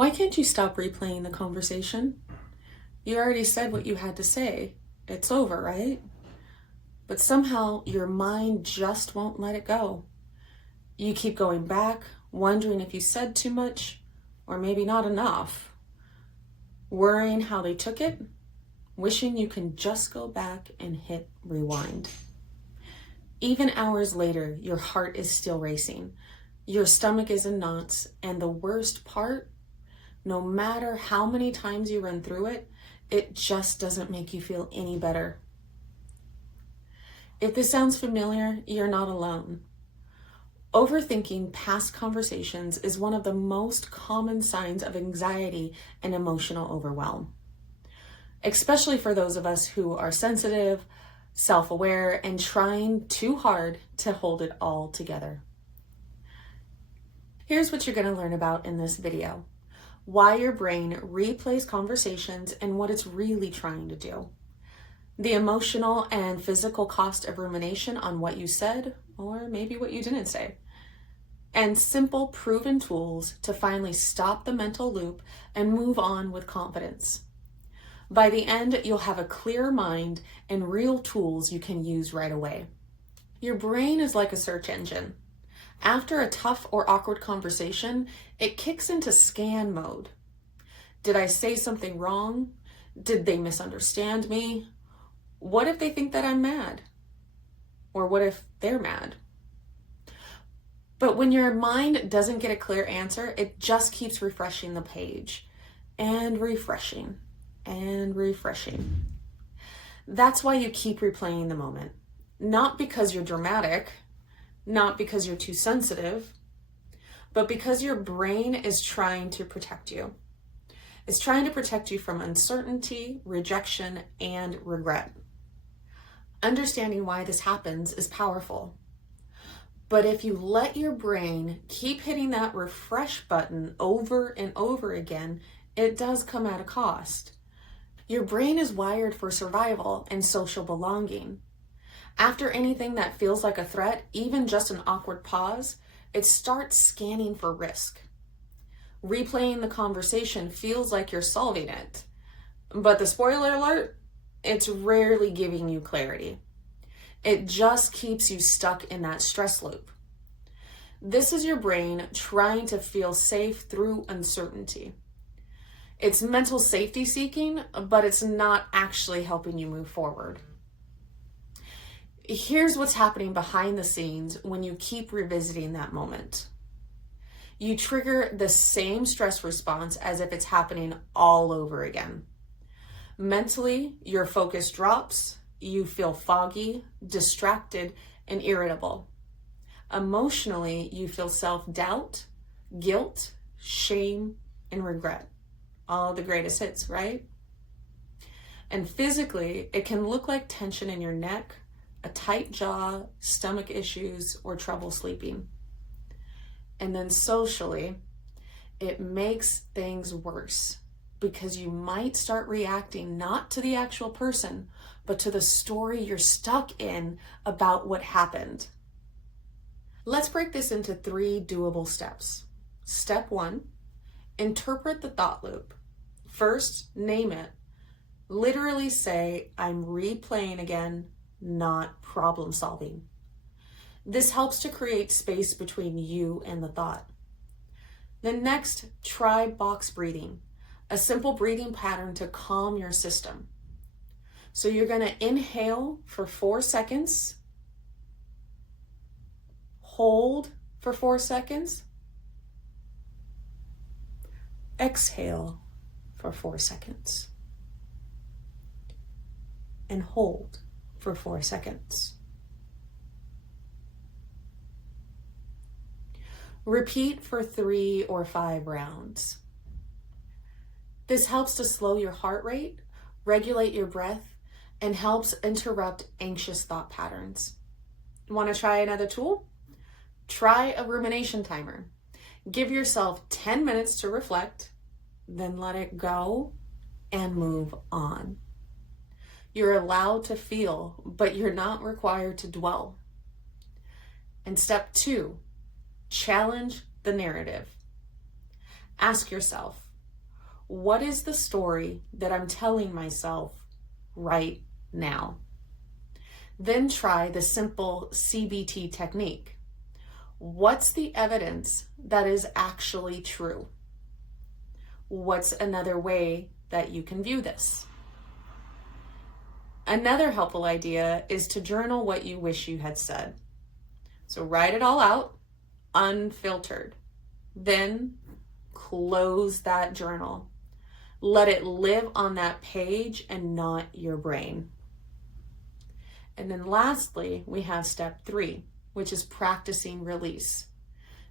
Why can't you stop replaying the conversation? You already said what you had to say. It's over, right? But somehow your mind just won't let it go. You keep going back, wondering if you said too much or maybe not enough, worrying how they took it, wishing you can just go back and hit rewind. Even hours later, your heart is still racing. Your stomach is in knots, and the worst part, no matter how many times you run through it, it just doesn't make you feel any better. If this sounds familiar, you're not alone. Overthinking past conversations is one of the most common signs of anxiety and emotional overwhelm, especially for those of us who are sensitive, self-aware, and trying too hard to hold it all together. Here's what you're going to learn about in this video: why your brain replays conversations and what it's really trying to do, the emotional and physical cost of rumination on what you said or maybe what you didn't say, and simple proven tools to finally stop the mental loop and move on with confidence. By the end, you'll have a clear mind and real tools you can use right away. Your brain is like a search engine. After a tough or awkward conversation, it kicks into scan mode. Did I say something wrong? Did they misunderstand me? What if they think that I'm mad? Or what if they're mad? But when your mind doesn't get a clear answer, it just keeps refreshing the page and refreshing and refreshing. That's why you keep replaying the moment. Not because you're dramatic, not because you're too sensitive, but because your brain is trying to protect you. It's trying to protect you from uncertainty, rejection, and regret. Understanding why this happens is powerful. But if you let your brain keep hitting that refresh button over and over again, it does come at a cost. Your brain is wired for survival and social belonging. After anything that feels like a threat, even just an awkward pause, it starts scanning for risk. Replaying the conversation feels like you're solving it. But the spoiler alert, it's rarely giving you clarity. It just keeps you stuck in that stress loop. This is your brain trying to feel safe through uncertainty. It's mental safety seeking, but it's not actually helping you move forward. Here's what's happening behind the scenes when you keep revisiting that moment. You trigger the same stress response as if it's happening all over again. Mentally, your focus drops, you feel foggy, distracted, and irritable. Emotionally, you feel self-doubt, guilt, shame, and regret. All the greatest hits, right? And physically, it can look like tension in your neck, a tight jaw, stomach issues, or trouble sleeping. And then socially, it makes things worse because you might start reacting not to the actual person, but to the story you're stuck in about what happened. Let's break this into 3 doable steps. Step 1, interpret the thought loop. First, name it. Literally say, I'm replaying again, not problem solving. This helps to create space between you and the thought. Then next, try box breathing, a simple breathing pattern to calm your system. So you're going to inhale for 4 seconds, hold for 4 seconds, exhale for 4 seconds, and hold for 4 seconds. Repeat for 3 or 5 rounds. This helps to slow your heart rate, regulate your breath, and helps interrupt anxious thought patterns. Want to try another tool? Try a rumination timer. Give yourself 10 minutes to reflect, then let it go and move on. You're allowed to feel, but you're not required to dwell. And step 2, challenge the narrative. Ask yourself, What is the story that I'm telling myself right now? Then try the simple CBT technique. What's the evidence that is actually true? What's another way that you can view this? Another helpful idea is to journal what you wish you had said. So write it all out, unfiltered. Then close that journal. Let it live on that page and not your brain. And then lastly, we have step 3, which is practicing release.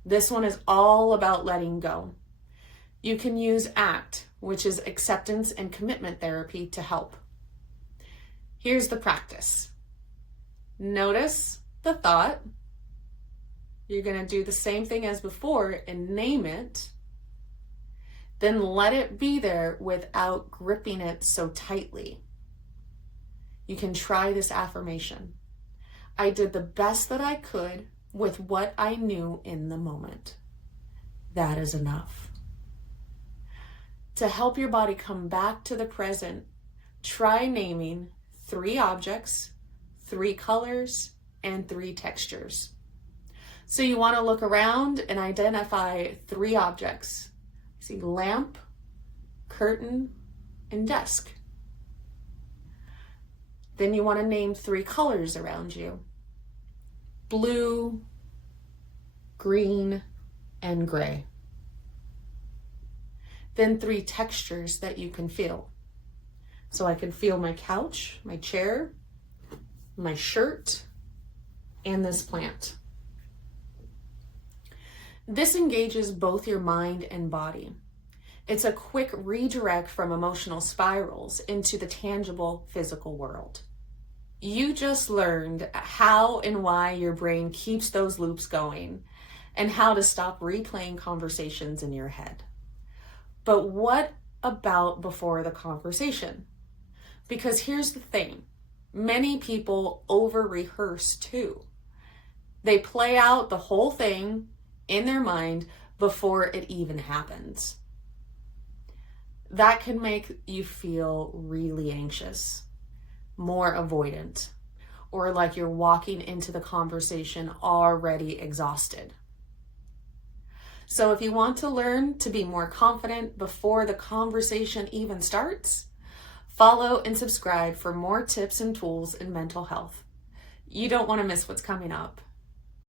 This one is all about letting go. You can use ACT, which is acceptance and commitment therapy, to help. Here's the practice. Notice the thought. You're going to do the same thing as before and name it. Then let it be there without gripping it so tightly. You can try this affirmation. I did the best that I could with what I knew in the moment. That is enough. To help your body come back to the present, try naming 3 objects, 3 colors, and 3 textures. So you want to look around and identify 3 objects. See, lamp, curtain, and desk. Then you want to name 3 colors around you. Blue, green, and gray. Then 3 textures that you can feel. So I can feel my couch, my chair, my shirt, and this plant. This engages both your mind and body. It's a quick redirect from emotional spirals into the tangible physical world. You just learned how and why your brain keeps those loops going and how to stop replaying conversations in your head. But what about before the conversation? Because here's the thing, many people over-rehearse too. They play out the whole thing in their mind before it even happens. That can make you feel really anxious, more avoidant, or like you're walking into the conversation already exhausted. So if you want to learn to be more confident before the conversation even starts, follow and subscribe for more tips and tools in mental health. You don't want to miss what's coming up.